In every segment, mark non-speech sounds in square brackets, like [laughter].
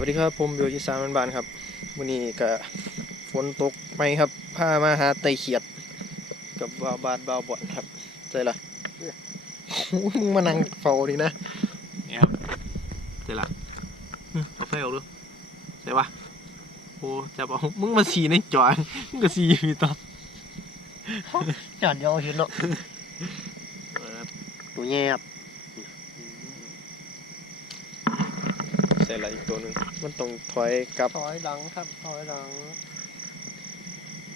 วัสดีครับผมเบลจิสามบานๆครับวันนี้ก็ฝนตกไหมครับพามาหาไตเขียด กับบาวบาดบาวบ่อนครับใจละโอ้ยมึงมานั่งเฝ้านี่นะเนี่ยครับใจละอื้อเอาไฟออกดูใช่ปะโอ้จับเอามึงมาสีในจอยมึงก็สีอยู่ต่อจอดเดียวเห็นเนาะเออครับตัวแงบ ใส่ละอีกตัวหนึ่งมันต้องถอยกลับถอยหลังครับถอยหลัง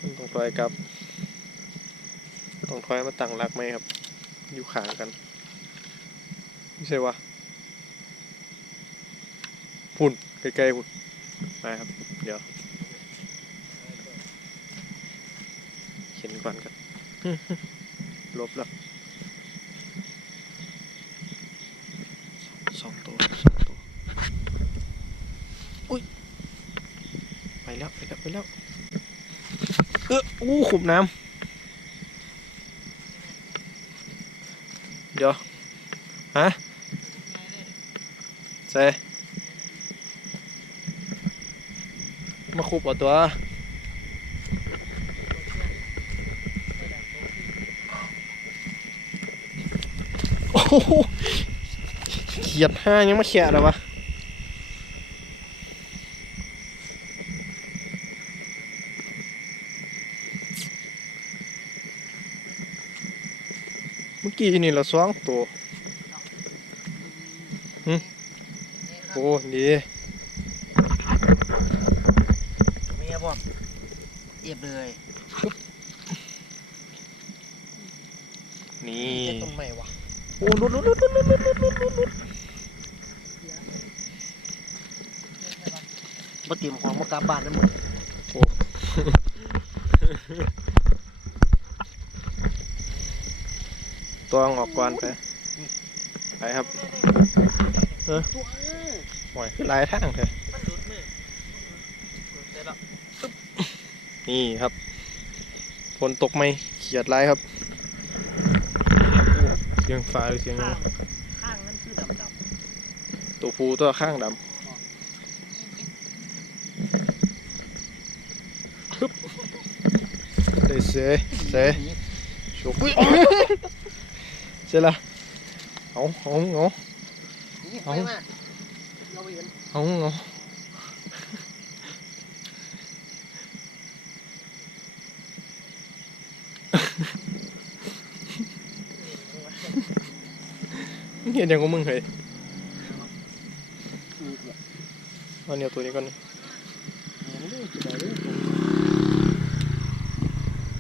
มันต้องถอยกลับต้องถอยมาตั้งหลักไหมครับ อยู่ข้างกันไม่ใช่วะพุ่นใกล้ๆพุ่นมาครับ เดี๋ยวเขียนก่อนกันลบแล้วสองตัวสองตัวอุ้ย ไป แล้วไปแล้วเอออู้ขุบน้ำเดี๋ยวฮะเซมาขุบเอาตัวโอ้โหเขียดห้ายังมาแขะแล้ววะ อกี้นี่เราสองตัวหึโอ้ดีเมียบอกเอียบเลย นี่เจ็ดต้นไม้วะโอ้ลุดลุดลุดลุดลุดลุดลุดลุดลุดมาเตรียมของมากลับบ้านนั่นหมด ตัวเอาออกก่อนไป ไปครับตัวหอยคือหลายทางเถอะมันดุดมือเสร็จแล้วนี่ครับฝนตกไหมเขียดหลายครับ เสียงฟ้าหรือเสียงหยังข้างข้างนั่นคือดำดำตัวผู้ตัวข้างดำได้เสยเสยชุบ Chưa là Không, không, không. Không. Không, không [laughs] Hiện đang có mừng thế Bao nhiêu tuổi đi con này?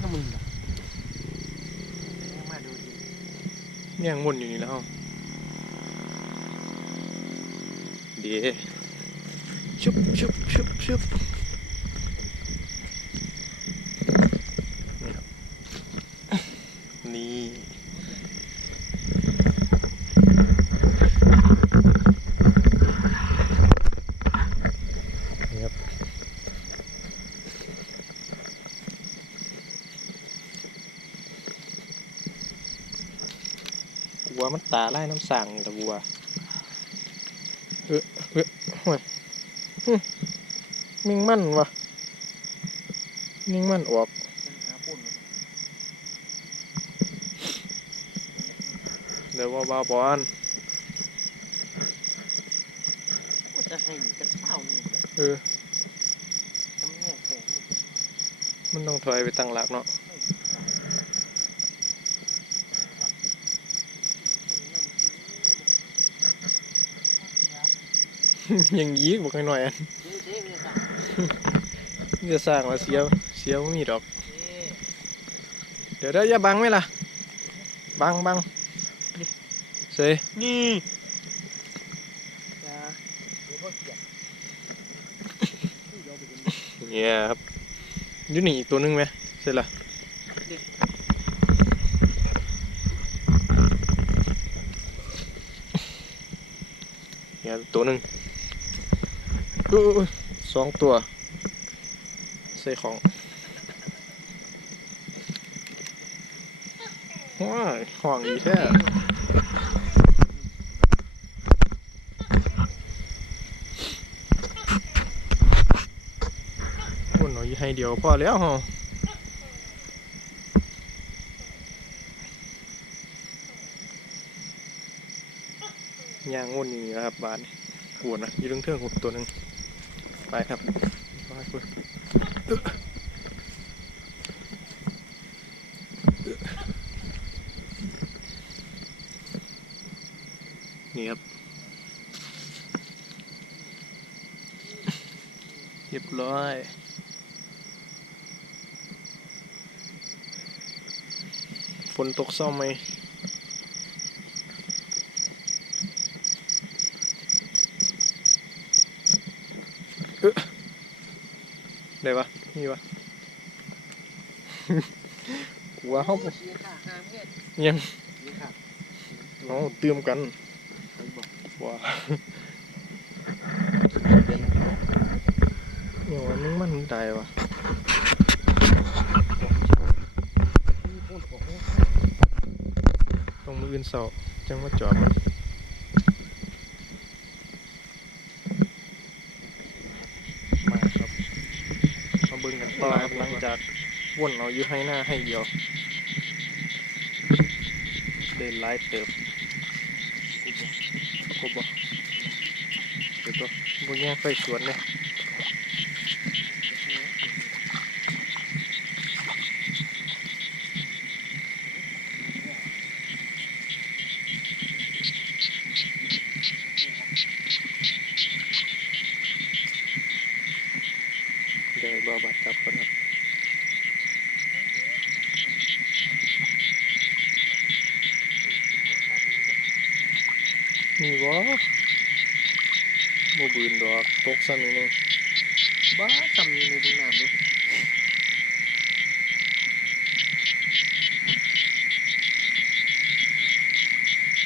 Nó mình เนี่ยงวนอยู่นี่แล้ว ดีชุบชุบชุบชุบนี่ครับนี่นี่ครับกลัว มันตาไล่น้ำสั่งแต่กลัวเออเออห่วยหึมิงมั่นวะมิงมั่นออกมันหาปุ่นมันเดี๋ยวว่าบาบอลก็จะให้กันเต้านึงเลยเออน้ำแห้งแข็งหมดมันต้องถอยไปตั้งหลักเนาะ ยังยีกบอกหน่อยๆอันนี่เจ๊ไม่ได้สั่งนี่จะสร้างมาเสียเสียไม่มีดอกนี่เดี๋ยวเดี๋ยวอย่าบังไหมล่ะ บังบังเสยนี่จ้าเดี๋ยวก็เกี่ยวเดี๋ยวไปกินเนี่ยครับอยู่นี่อีกตัวหนึงไหมเสร็จละเนี่ยตัวหนึ่งเออเออ สองตัว ใส่ของว้ายห่วงอีแท้เดียวพอแล้วฮะยางงุ่นนี่นะครับบานขวดนะยืดเทิงๆหุ่นตัวหนึง ไปครับไปคุยอึ๊ะอึ๊ะนี่ครับ เรียบร้อยฝนตกเศร้าไหม เอ๊ะได้ปะนี่ปะกูว่าเขาชี้ค่ะห้ามเฮ็ดยังนี่ค่ะเขาเติมกันเขาบอกว่าเป็นโอ้ยมึงมันได้ปะมีพูดบอกว่าต้องมืออื่นเสาจังมาจอดมันมาครับ มาเบิ่งกันต่อครับหลังจากวนเอาอยู่ให้หน้าให้เดียวเดินไล่เติบกูบอกเดี๋ยวตัวบุญแย่ไฟสวนเลยเดี๋ยวบาบัดจับกันครับนี่วะบ่บืนดอก ตกซ้ำนี่นึงบ้าทำอยู่ในบึงน้ำดู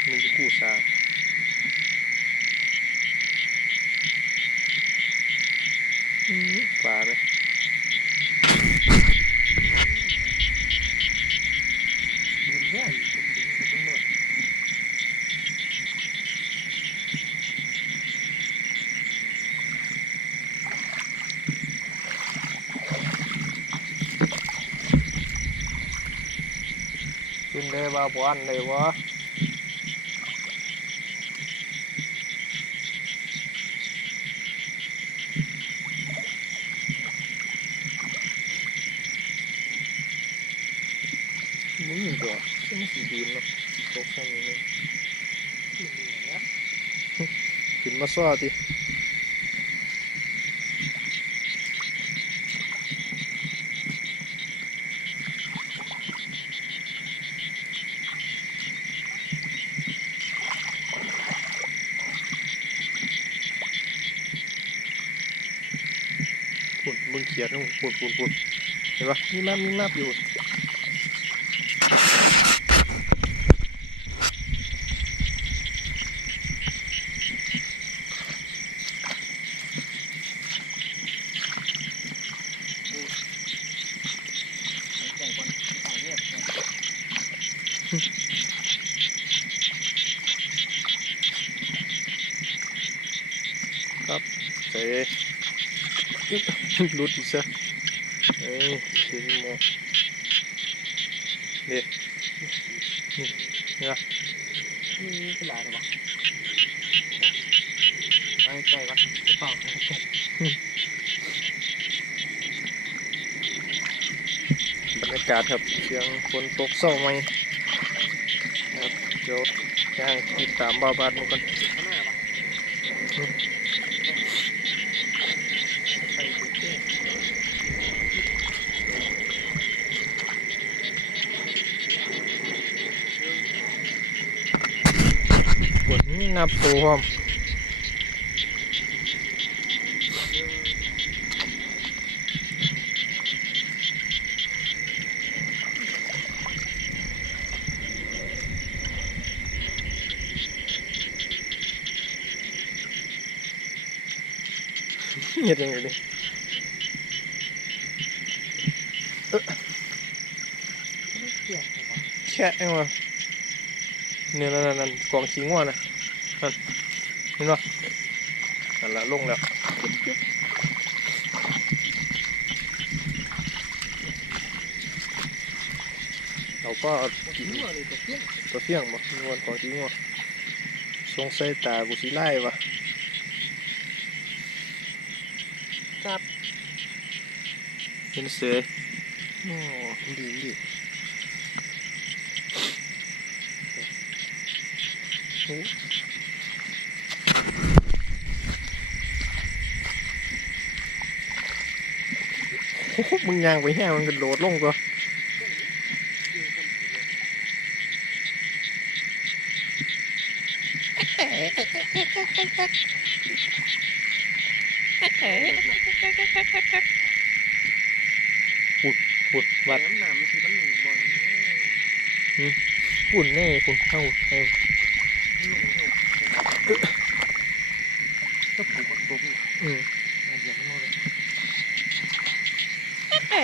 มีคู่สามอื้อปลาไหม ยืนแย่อยู่จริงๆตรงโน้น ขึ้นได้บ่าบอนได้วะนี่ตัวซึ่งสีดีนนะตกซ้ำนี่นึงเหนื่อยนะขึ้นมาซ้อติ ปุ่นมึง เขียดมึงปุ่นปุ่นปุ่นเห็นปะมีแมบมีแมบอยู่ ใจก่อนต่างเงียบ เตะ รุดอีกซะเอ้ยสิโมเด็ดนี่นี่ละนี่เป็นไรหรอวะไว้ใจก่อนจะเป่าให้ใจบรรยากาศครับเสียงฝนตกเศร้าไหมครับเดี๋ยวจะให้ติดตามบ้าบาดมันก่อน ข้างหน้าวะไปดูเท่ ฝ นนับตัวพร้อมเงียบยังไงดิเกี่ยวเลยวะแค่เองวะเนี่ยนั่นนั่นนั่นกองขี้ง่วนะนั่น เห็นป่ะนั่ละลงแล้วเราก็กินตัวเที่ยงบ่นวลของจริงบ่สงสัยตากุสิไล่วะครับเป็นเสือโอ้ดีดีโอ้ มึงยางไปแห้งมันกระโดดลงตัวปุ่นวัดน้ำหนามมันคือมันหนึ่งบอลปุ่นแน่ปุ่นเข้าเข้าหนุ่มเท่าก็ปลูกปลูกอืม มาเหยียบมันหมดเลย นี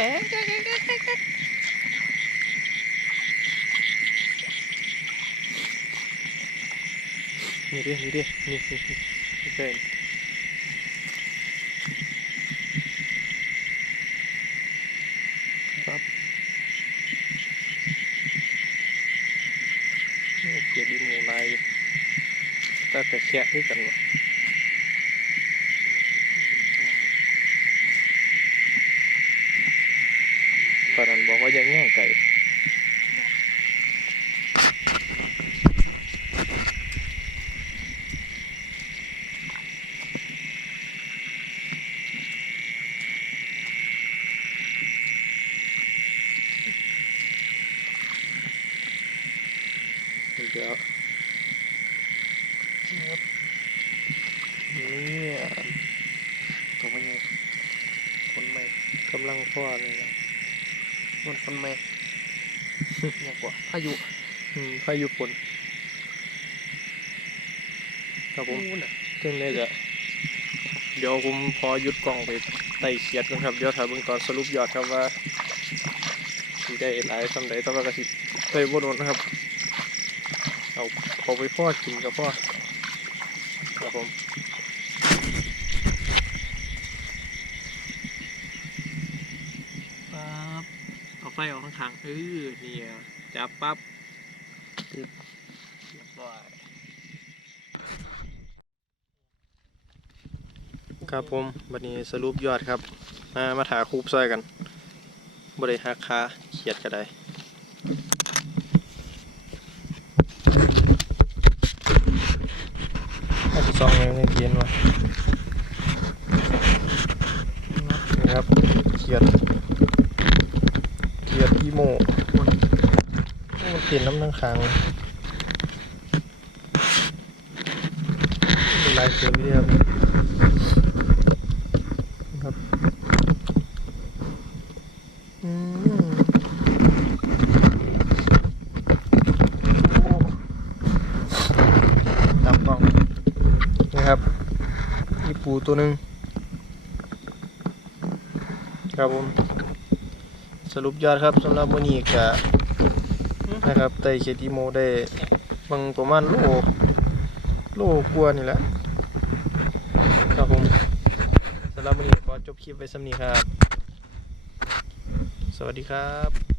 ่ดินี่ดินี่นี่นี่นี่เป็นครับโอ้เกียดีหมูลายตาแต่แค่ที่กันวะต อนนั้นบอกว่ายังแง่งไก่เดี๋ยวครับเนี่ยตัวมันยังคนใหม่กำลังพ่อเลยนะ มันคนใหม่เนี่ยกว่าพายุอืมพายุฝนครับผมนู่นน่ะเรื่องนี้ก็เดี๋ยวผมพอหยุดกล้องไปไต่เขียดกันครับเดี๋ยวถ้าเบิ่งตอนสรุปยอดครับว่าสิได้หลายสำใดแต้องกระสิไปบนนนะครับ เอาพอไปพ่อกินกับพ่อครับผมปั๊บ เอาไฟออกข้างๆเออเนี่ยจับปั๊บปึ๊บเรียบร้อยครับผมวันนี้สรุปยอดครับ มามาถาคูบซอยกันบริหักคาเขียดก็ได้ห้าสิบสองเยในเกียนวะครับเขียด อีโมโอ้มันเปลี่ยนน้ำนังคางเลยเป็นลายเขียดเรียบครับอืมตามกล้องนี่ครับอีปูตัวหนึ่งครับผม รุปยอดครับสำหรับมื้อนี้ก็นะครับไต่เคติโมได้บางประมาณโลโลกว่านี่แหละครับผมสำหรับวันนี้ขอจบคลิปไว้สำนี้ครับ สวัสดีครับ